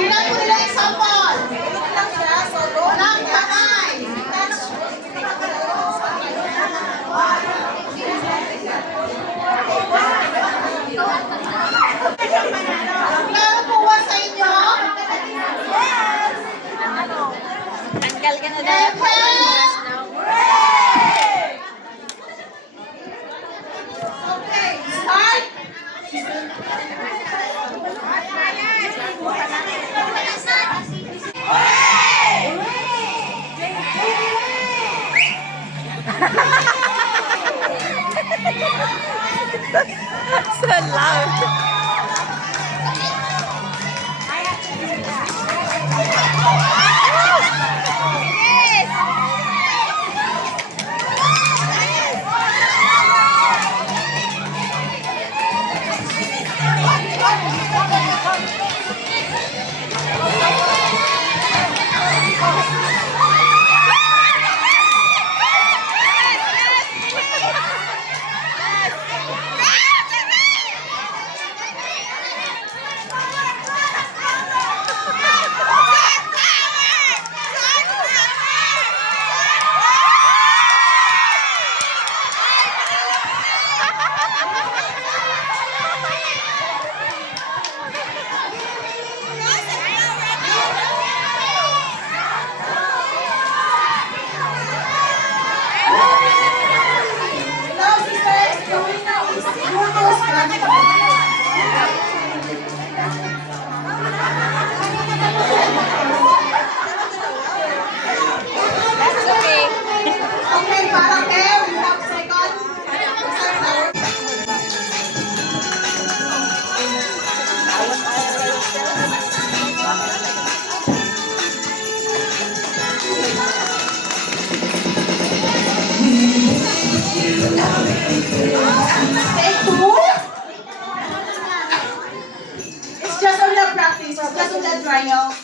Tingnan mo nila yung sample. Walang kamay. Klaro po ba sa inyo? Tanggal ka na Level! Okay, start! So loud. Hello, sisters. The winner is Bruno's That's okay. Okay, parang we have second. Stay cool. It's just on the practice. It's just on the trial.